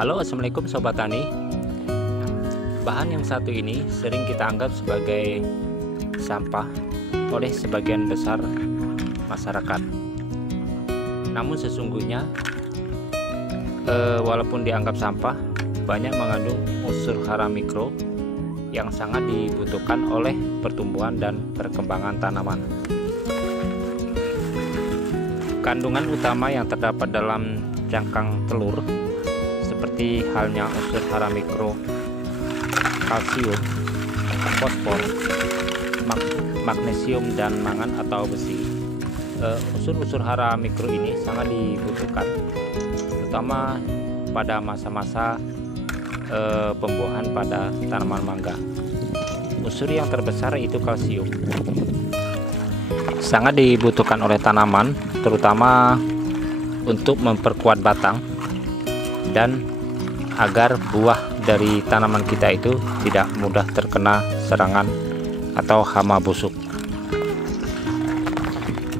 Halo, assalamualaikum sobat tani. Bahan yang satu ini sering kita anggap sebagai sampah oleh sebagian besar masyarakat. Namun sesungguhnya walaupun dianggap sampah, banyak mengandung unsur hara mikro yang sangat dibutuhkan oleh pertumbuhan dan perkembangan tanaman. Kandungan utama yang terdapat dalam cangkang telur seperti halnya unsur hara mikro, kalsium, fosfor, magnesium, dan mangan atau besi. Unsur-unsur hara mikro ini sangat dibutuhkan, terutama pada masa-masa pembuahan pada tanaman mangga. Unsur yang terbesar itu kalsium. Sangat dibutuhkan oleh tanaman, terutama untuk memperkuat batang dan agar buah dari tanaman kita itu tidak mudah terkena serangan atau hama busuk.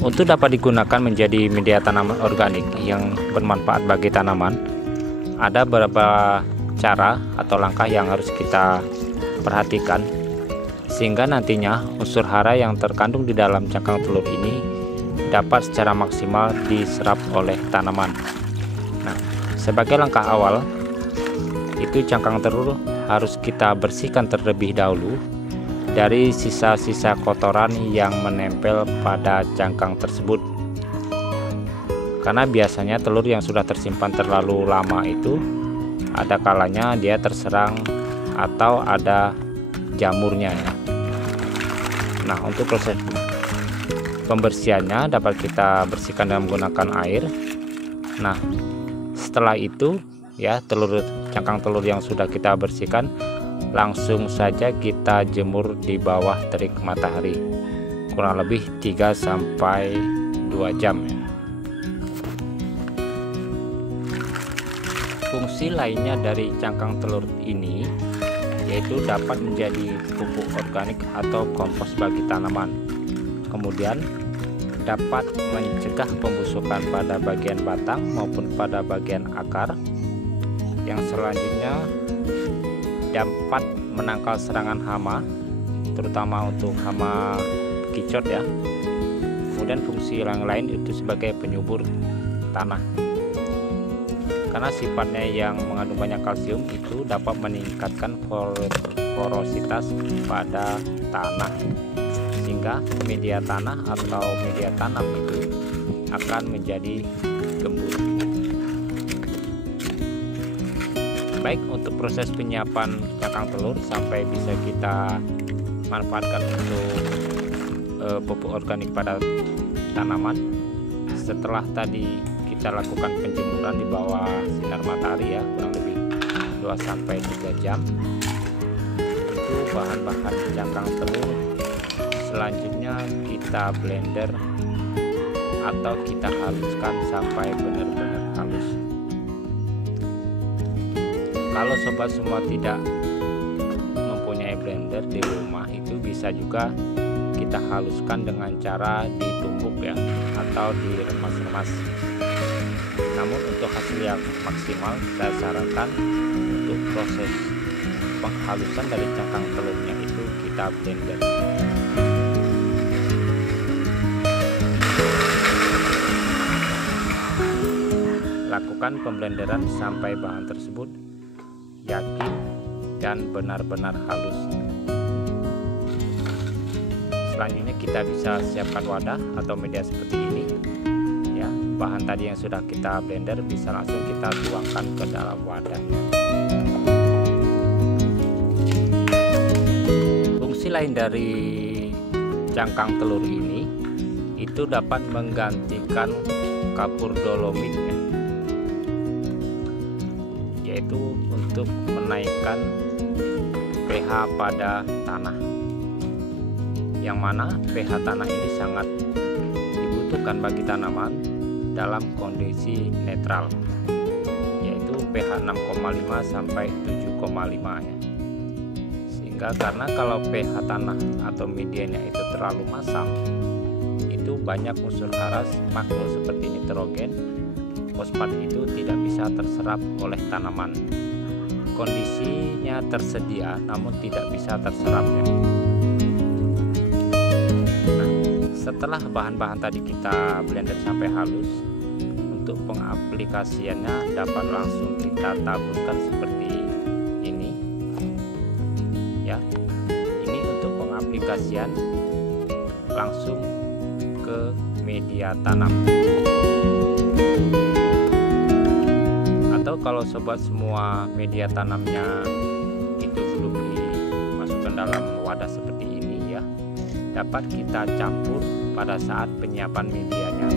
Untuk dapat digunakan menjadi media tanaman organik yang bermanfaat bagi tanaman, ada beberapa cara atau langkah yang harus kita perhatikan sehingga nantinya unsur hara yang terkandung di dalam cangkang telur ini dapat secara maksimal diserap oleh tanaman. Nah, sebagai langkah awal, itu cangkang telur harus kita bersihkan terlebih dahulu dari sisa-sisa kotoran yang menempel pada cangkang tersebut. Karena biasanya telur yang sudah tersimpan terlalu lama itu ada kalanya dia terserang atau ada jamurnya ya. Nah, untuk proses pembersihannya dapat kita bersihkan dengan menggunakan air. Nah, setelah itu ya, cangkang telur yang sudah kita bersihkan langsung saja kita jemur di bawah terik matahari kurang lebih 3-2 jam ya. Fungsi lainnya dari cangkang telur ini yaitu dapat menjadi pupuk organik atau kompos bagi tanaman. Kemudian dapat mencegah pembusukan pada bagian batang maupun pada bagian akar. Yang selanjutnya dapat menangkal serangan hama, terutama untuk hama kicot ya. Kemudian fungsi yang lain itu sebagai penyubur tanah. Karena sifatnya yang mengandung banyak kalsium itu dapat meningkatkan porositas pada tanah, sehingga media tanah atau media tanam itu akan menjadi gembur. Baik, untuk proses penyiapan cangkang telur sampai bisa kita manfaatkan untuk pupuk organik pada tanaman, setelah tadi kita lakukan penjemuran di bawah sinar matahari ya kurang lebih 2-3 jam, itu bahan-bahan cangkang telur selanjutnya kita blender atau kita haluskan sampai benar-benar halus. Kalau sobat semua tidak mempunyai blender di rumah, itu bisa juga kita haluskan dengan cara ditumbuk ya atau diremas-remas. Namun untuk hasil yang maksimal saya sarankan untuk proses penghalusan dari cangkang telurnya itu kita blender. Lakukan pemblenderan sampai bahan tersebut yakin dan benar-benar halus. Selanjutnya kita bisa siapkan wadah atau media seperti ini ya. Bahan tadi yang sudah kita blender bisa langsung kita tuangkan ke dalam wadahnya. Fungsi lain dari cangkang telur ini itu dapat menggantikan kapur dolomit ya, yaitu untuk menaikkan pH pada tanah, yang mana pH tanah ini sangat dibutuhkan bagi tanaman dalam kondisi netral, yaitu pH 6,5 sampai 7,5 ya. Sehingga karena kalau pH tanah atau medianya itu terlalu masam, itu banyak unsur hara makro seperti nitrogen, fosfat itu tidak bisa terserap oleh tanaman. Kondisinya tersedia namun tidak bisa terserap ya. Nah, setelah bahan-bahan tadi kita blender sampai halus, untuk pengaplikasiannya dapat langsung kita taburkan seperti ini ya. Ini untuk pengaplikasian langsung ke media tanam. Atau kalau sobat semua media tanamnya itu belum dimasukkan dalam wadah seperti ini ya, dapat kita campur pada saat penyiapan medianya.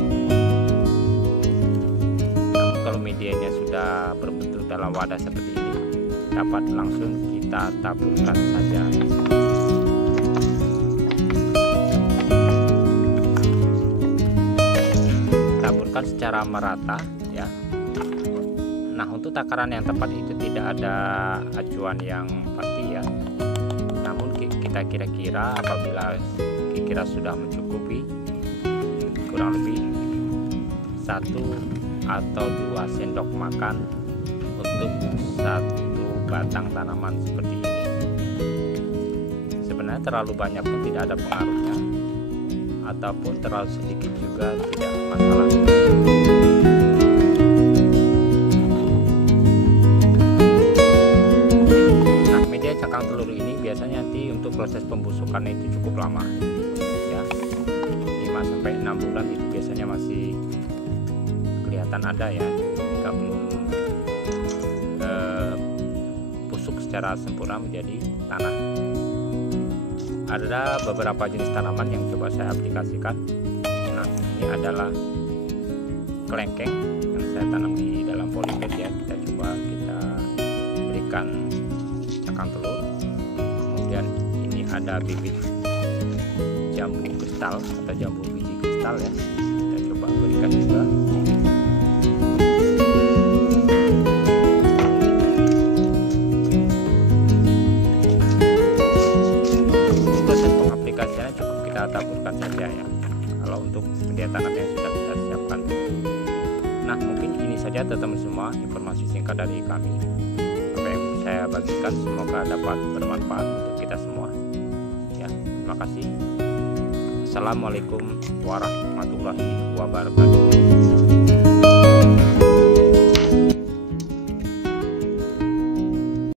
Namun kalau medianya sudah berbentuk dalam wadah seperti ini, dapat langsung kita taburkan saja. Taburkan secara merata ya. Nah, untuk takaran yang tepat itu tidak ada acuan yang pasti ya. Namun kita kira-kira apabila kira sudah mencukupi, kurang lebih 1 atau 2 sendok makan untuk satu batang tanaman seperti ini. Sebenarnya terlalu banyak pun tidak ada pengaruhnya, ataupun terlalu sedikit juga tidak masalah. Cangkang telur ini biasanya nanti untuk proses pembusukannya itu cukup lama ya, 5-6 bulan itu biasanya masih kelihatan ada ya, jika belum busuk secara sempurna menjadi tanah. Ada beberapa jenis tanaman yang coba saya aplikasikan. Nah, ini adalah kelengkeng yang saya tanam di dalam polybag ya. Kita berikan cangkang telur. Kemudian ini ada bibit jambu kristal atau jambu biji kristal ya, kita coba berikan juga. Proses pengaplikasiannya cukup kita taburkan saja ya, kalau untuk media tanam yang sudah kita siapkan. Nah, mungkin ini saja teman-teman semua informasi singkat dari kami. Saya bagikan, semoga dapat bermanfaat untuk kita semua ya. Terima kasih. Assalamualaikum warahmatullahi wabarakatuh.